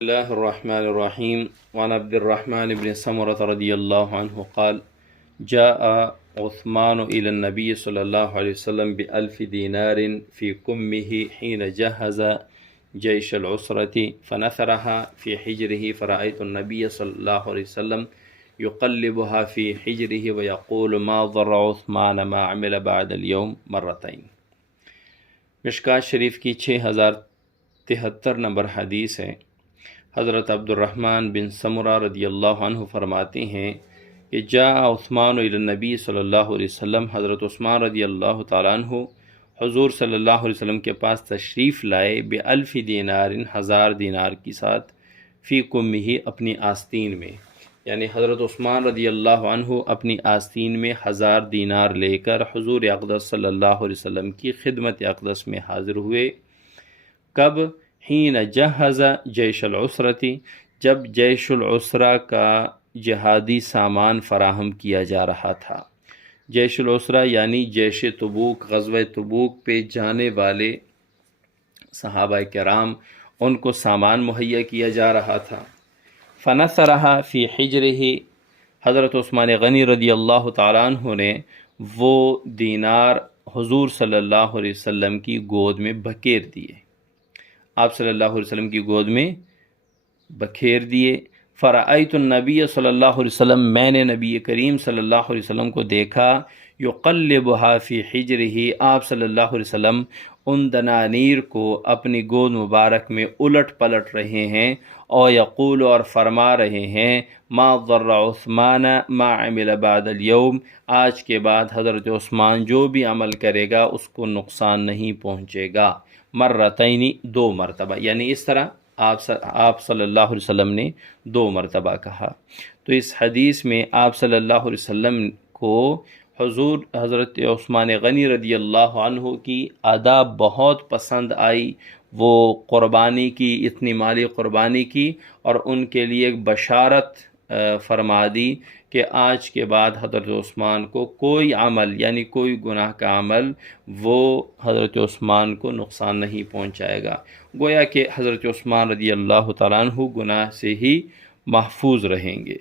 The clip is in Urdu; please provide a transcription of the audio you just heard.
الله الرحمن الرحيم وعن عبد الرحمن بن سمرة رضي الله عنه قال جاء عثمان إلى النبي صلى الله عليه وسلم ب1000 دينار في كمه حين جهز جيش العسرة فنثرها في حجره فرأيت النبي صلى الله عليه وسلم يقلبها في حجره ويقول ما ضر عثمان ما عمل بعد اليوم مرتين۔ مشکات شریف کی 6073 نمبر حدیث ہے۔ حضرت عبد الرحمن بن سمرہ رضی اللہ عنہ فرماتے ہیں کہ جاء عثمان الی النبی صلی اللہ علیہ وسلم، حضرت عثمان رضی اللہ تعالیٰ عنہ حضور صلی اللہ علیہ وسلم کے پاس تشریف لائے، ب1000 دینار 1000 دینار کے ساتھ، فی کمہ اپنی آستین میں، یعنی حضرت عثمان رضی اللہ عنہ اپنی آستین میں 1000 دینار لے کر حضور اقدس صلی اللہ علیہ وسلم کی خدمت اقدس میں حاضر ہوئے۔ کب؟ حین جہز جیش العسرتی، جب جیش العسرہ کا جہادی سامان فراہم کیا جا رہا تھا۔ جیش العسرہ یعنی جیش تبوک، غزوہ تبوک پہ جانے والے صحابہ کرام، ان کو سامان مہیا کیا جا رہا تھا۔ فنثرہا فی حجرہ، حضرت عثمان غنی رضی اللہ تعالیٰ عنہ نے وہ دینار حضور صلی اللہ علیہ وسلم کی گود میں بکھیر دیے، آپ صلی اللہ علیہ وسلم کی گود میں بکھیر دیے۔ فرأیت النبی صلی اللہ علیہ وسلم، میں نے نبی کریم صلی اللہ علیہ وسلم کو دیکھا، یقلبها فی حجرہ، آپ صلی اللہ علیہ وسلم ان دنانیر کو اپنی گود مبارک میں الٹ پلٹ رہے ہیں، اور یقول، اور فرما رہے ہیں، ما ضر عثمان ما عمل بعد اليوم، آج کے بعد حضرت عثمان جو بھی عمل کرے گا اس کو نقصان نہیں پہنچے گا، مرتین، 2 مرتبہ، یعنی اس طرح آپ صلی اللہ علیہ وسلم نے 2 مرتبہ کہا۔ تو اس حدیث میں آپ صلی اللہ علیہ وسلم کو حضور حضرت عثمان غنی رضی اللہ عنہ کی ادا بہت پسند آئی، وہ قربانی کی، اتنی مالی قربانی کی، اور ان کے لیے ایک بشارت فرما دی کہ آج کے بعد حضرت عثمان کو کوئی عمل، یعنی کوئی گناہ کا عمل، وہ حضرت عثمان کو نقصان نہیں پہنچائے گا۔ گویا کہ حضرت عثمان رضی اللہ تعالیٰ عنہ گناہ سے ہی محفوظ رہیں گے۔